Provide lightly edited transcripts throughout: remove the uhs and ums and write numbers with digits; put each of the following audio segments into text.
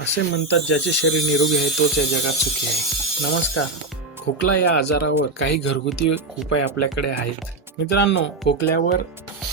असे म्हणतात, ज्याचे शरीर निरोगी आहे तोच या जगात सुखी आहे. नमस्कार. खोकला या आजारावर काही घरगुती उपाय आपल्याकडे आहेत. मित्रांनो, खोकल्यावर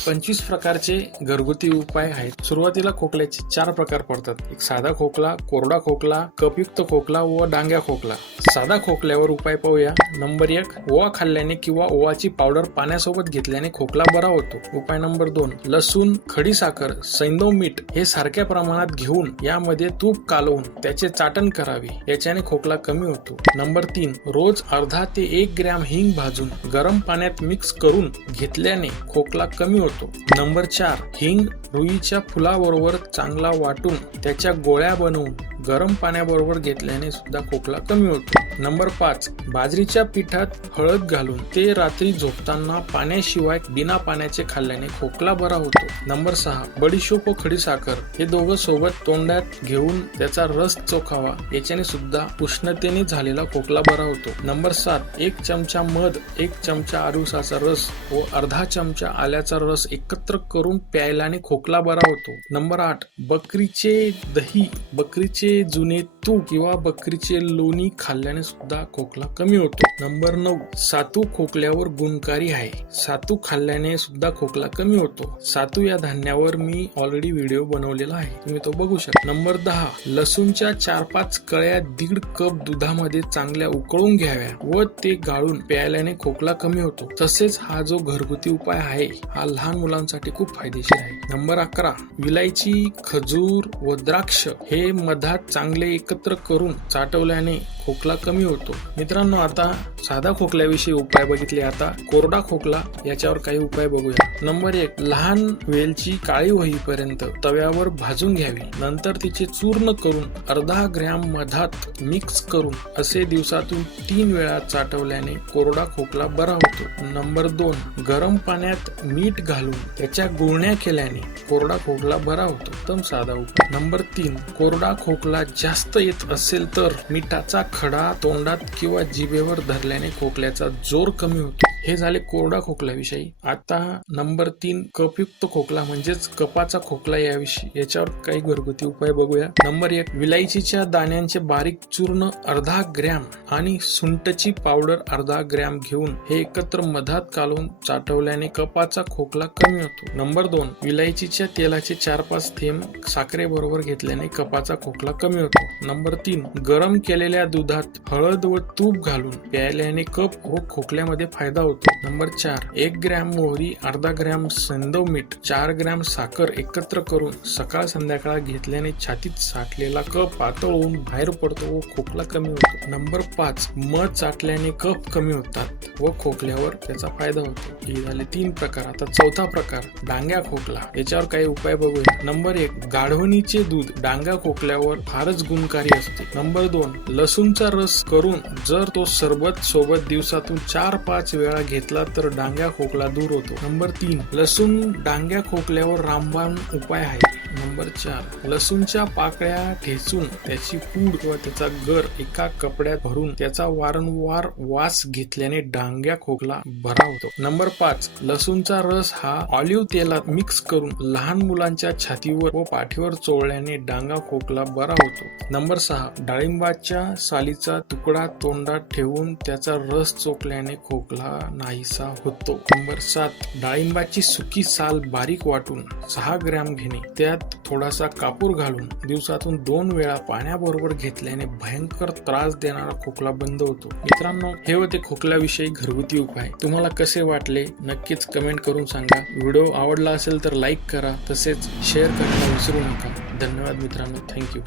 25 प्रकारचे घरगुती उपाय आहेत. सुरुवातीला खोकल्याचे 4 प्रकार पडतात. एक साधा खोकला, कोरडा खोकला, कफयुक्त खोकला व डांग्या खोकला. साधा खोकल्यावर उपाय पाहूया. नंबर 1, ओवा खाल्ल्याने किंवा ओवाची पावडर पाण्यासोबत घेतल्याने खोकला बरा होतो. उपाय नंबर 2, लसूण, खडीसाखर, सैंधव मीठ हे सारख्या प्रमाणात घेऊन यामध्ये तूप कालवून त्याचे चाटण करावे. याच्याने खोकला कमी होतो. नंबर 3, रोज अर्धा ते 1 ग्रॅम हिंग भाजून गरम पाण्यात मिक्स करून घेतल्याने खोकला कमी होतो. नंबर 4, हिंग रुईच्या फुलाबरोबर चांगला वाटून त्याच्या गोळ्या बनवून गरम पाण्याबरोबर घेतल्याने सुद्धा खोकला कमी होतो. नंबर 5, बाजरीच्या पिठात हळद घालून ते रात्री झोपताना पाण्याशिवाय बिना पाण्याचे खाल्ल्याने खोकला बरा होतो. नंबर 6, बडीशोप व खडीसाखर हे दोघं सोबत तोंडात घेऊन त्याचा रस चोखावा. याच्याने सुद्धा उष्णतेने झालेला खोकला बरा होतो. नंबर 7, 1 चमचा मध, 1 चमचा आरूसाचा रस व अर्धा चमचा आल्याचा रस एकत्र करून प्यायल्याने खोकला बरा होतो. नंबर 8, बकरीचे दही, बकरीचे जुने तूप किंवा बकरीचे लोणी खाल्ल्याने सुद्धा खोकला कमी होतो. नंबर 9, सातू खोकल्यावर गुणकारी आहे. सातू खाल्ल्याने सुद्धा खोकला कमी होतो. सातू या धान्यावर मी ऑलरेडी व्हिडिओ बनवलेला आहे, तुम्ही तो बघू शकता. नंबर 10, लसूणच्या 4-5 कळ्या 1.5 कप दुधामध्ये चांगल्या उकळून घ्याव्या व ते गाळून प्यायल्याने खोकला कमी होतो. तसेच हा जो घरगुती उपाय आहे हा लहान मुलांसाठी खूप फायदेशीर आहे. नंबर 11, विलायची, खजूर व द्राक्ष हे मधात चांगले एकत्र करून चाटवल्याने खोकला कमी होतो. मित्रांनो, आता साधा खोकल्याविषयी उपाय बघितले. आता कोरडा खोकला याच्यावर काही उपाय बघूया. नंबर 1, लहान वेलची काळी होईपर्यंत तव्यावर भाजून घ्यावी. नंतर तिचे चूर्ण करून अर्धा ग्रॅम मधात मिक्स करून असे दिवसातून 3 वेळा चाटवल्याने कोरडा खोकला बरा होतो. नंबर 2, गरम पाण्यात मीठ घालून त्याच्या गुळण्या केल्याने कोरडा खोकला बरा होतो. एकदम साधा उपाय. नंबर 3, कोरडा खोकला जास्त येत असेल तर मिठाचा खडा तोंडात किंवा जिभेवर धरल्याने खोकल्याचा जोर कमी होतो. हे झाले कोरडा खोकल्याविषयी. आता नंबर 3, कफयुक्त खोकला म्हणजेच कफाचा खोकला याच्यावर काही घरगुती उपाय बघूया. नंबर 1, विलायचीच्या दाण्यांचे बारीक चूर्ण अर्धा ग्रॅम आणि सुंठची पावडर अर्धा ग्रॅम घेऊन हे एकत्र मधात कालवून चाटवल्याने कफाचा खोकला कमी होतो. नंबर 2, विलायचीच्या तेलाचे 4-5 थेंब साखरेबरोबर घेतल्याने कफाचा खोकला कमी होतो. नंबर 3, गरम केलेल्या दुधात हळद व तूप घालून प्यायल्याने कफ व खोकल्यामध्ये फायदा होतो. नंबर 4, 1 ग्रॅम मोहरी, अर्धा ग्रॅम सैंधव मीठ, 4 ग्रॅम साखर एकत्र करून सकाळ संध्याकाळ घेतल्याने छातीत साठलेला कफ पातळ होऊन बाहेर पडतो व खोकला कमी होतो. नंबर 5, मध चाटल्याने कफ कमी होतात व खोकल्यावर त्याचा फायदा होतो. हे झाले 3 प्रकार. आता 4था प्रकार, डांग्या खोकला. याच्यावर काही उपाय बघूया. नंबर 1, गाढवणीचे दूध डांग्या खोकल्यावर फारच गुणकारी असते. नंबर 2, लसूणचा रस करून जर तो सरबत सोबत दिवसातून 4-5 वेळा घेतला तर डांग्या खोकला दूर होतो. नंबर 3, लसूण डांग्या खोकल्यावर रामबाण उपाय आहे. नंबर 4, लसूणच्या पाकळ्या ठेचून त्याची पूड किंवा त्याचा गर एका कपड्यात भरून त्याचा वारंवार वास घेतल्याने डांग्या खोकला बरा होतो. नंबर 5, लसूणचा रस हा ऑलिव्ह तेलात मिक्स करून लहान मुलांच्या छातीवर व पाठीवर चोळल्याने डांगा खोकला बरा होतो. नंबर 6, डाळिंबाच्या सालीचा तुकडा तोंडात ठेवून त्याचा रस चोखल्याने खोकला नाहीसा होतो. नंबर 7, डाळिंबाची सुकी साल बारीक वाटून 6 ग्रॅम घेणे, त्यात थोडासा कापूर घालून दिवसातून 2 वेळा पाण्याबरोबर घेतल्याने भयंकर त्रास देणारा खोकला बंद होतो. मित्रांनो, हे होते खोकल्याविषयी घरगुती उपाय. तुम्हाला कसे वाटले नक्कीच कमेंट करून सांगा. व्हिडिओ आवडला असेल तर लाईक करा, तसेच शेअर करायला विसरू नका. धन्यवाद मित्रांनो. थँक्यू.